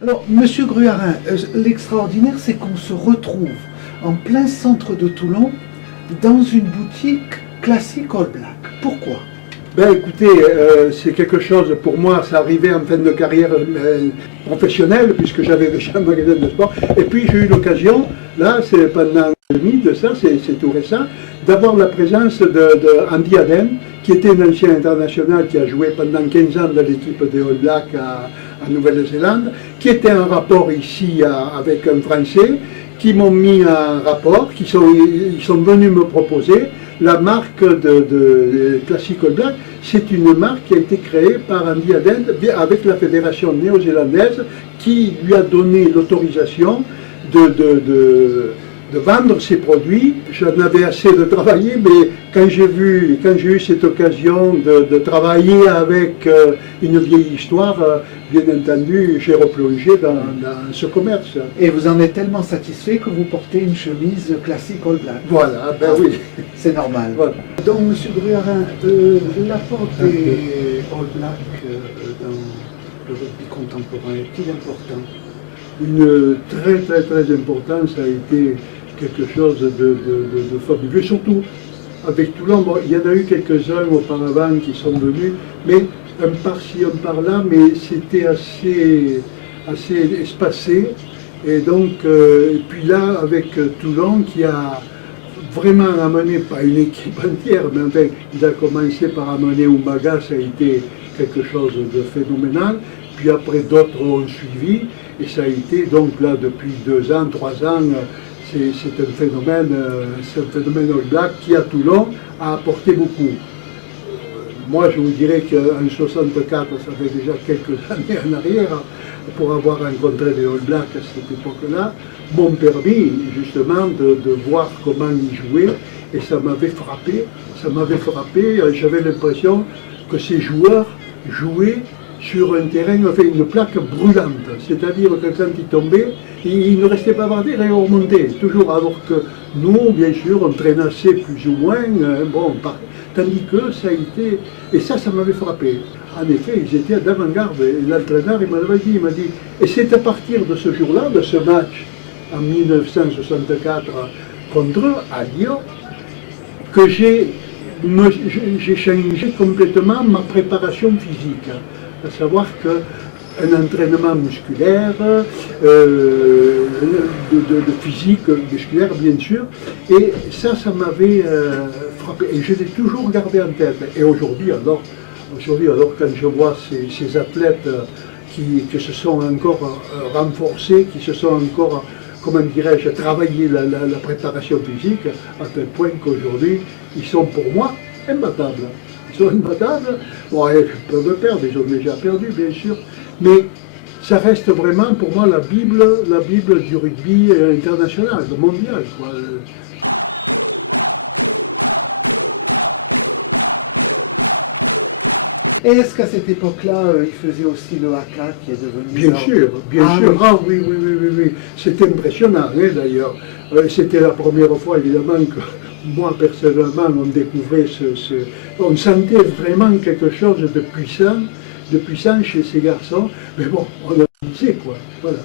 Alors, Monsieur Gruarin, l'extraordinaire, c'est qu'on se retrouve en plein centre de Toulon dans une boutique classique All Black. Pourquoi? Ben écoutez, c'est quelque chose, pour moi, ça arrivait en fin de carrière professionnelle, puisque j'avais déjà un magasin de sport. Et puis j'ai eu l'occasion, là, c'est pendant un demi de ça, c'est tout récent, d'avoir la présence de Andy Aden, qui était un ancien international qui a joué pendant 15 ans dans l'équipe des All Blacks en Nouvelle-Zélande, qui était en rapport ici avec un Français, qui m'ont mis en rapport, ils sont venus me proposer la marque de Classic All Black. C'est une marque qui a été créée par Andy Aden avec la fédération néo-zélandaise qui lui a donné l'autorisation de vendre ses produits. J'en avais assez de travailler, mais quand j'ai eu cette occasion de travailler avec une vieille histoire, bien entendu, j'ai replongé dans ce commerce. Et vous en êtes tellement satisfait que vous portez une chemise classique All Black. Voilà, ben oui. C'est normal. Voilà. Donc, Monsieur Gruarin, l'apport des All Black dans le rugby contemporain est-il important? Une très importante, ça a été quelque chose de fabuleux, surtout avec Toulon. Bon, il y en a eu quelques-uns auparavant qui sont venus, mais un par-ci, un par-là, mais c'était assez espacé. Et donc, et puis là, avec Toulon qui a vraiment amené, pas une équipe entière, mais enfin, il a commencé par amener Umaga, ça a été quelque chose de phénoménal. Puis après, d'autres ont suivi, et ça a été, donc là, depuis 2 ans, 3 ans, c'est un phénomène All Black qui, à Toulon, a apporté beaucoup. Moi, je vous dirais qu'en 64, ça fait déjà quelques années en arrière, pour avoir rencontré les All Blacks à cette époque-là, m'ont permis justement de voir comment ils jouaient, et ça m'avait frappé. J'avais l'impression que ces joueurs jouaient sur un terrain, enfin une plaque brûlante, c'est-à-dire que quand ils tombaient, ils ne restaient pas par terre et ils remontaient, toujours, alors que nous, bien sûr, on traînassait plus ou moins, tandis que ça a été, et ça m'avait frappé. En effet, ils étaient d'avant-garde, et l'entraîneur, il m'a dit, et c'est à partir de ce jour-là, de ce match, en 1964, contre eux, à Lyon, que j'ai changé complètement ma préparation physique. À savoir qu'un entraînement musculaire, de physique musculaire bien sûr, et ça m'avait frappé, et je l'ai toujours gardé en tête. Et aujourd'hui, alors quand je vois ces athlètes qui se sont encore renforcés, qui se sont encore, comment dirais-je, travaillé la préparation physique, à tel point qu'aujourd'hui, ils sont pour moi imbattables. Ils sont imbattables. Bon, ils peuvent perdre, ils ont déjà perdu, bien sûr, mais ça reste vraiment pour moi la Bible du rugby international, mondial, quoi. Et est-ce qu'à cette époque-là, il faisait aussi le haka qui est devenu... Bien sûr. Oui. Ah oui. C'était impressionnant, hein, d'ailleurs. C'était la première fois, évidemment, que moi, personnellement, on découvrait on sentait vraiment quelque chose de puissant chez ces garçons. Mais bon, on le disait, quoi. Voilà.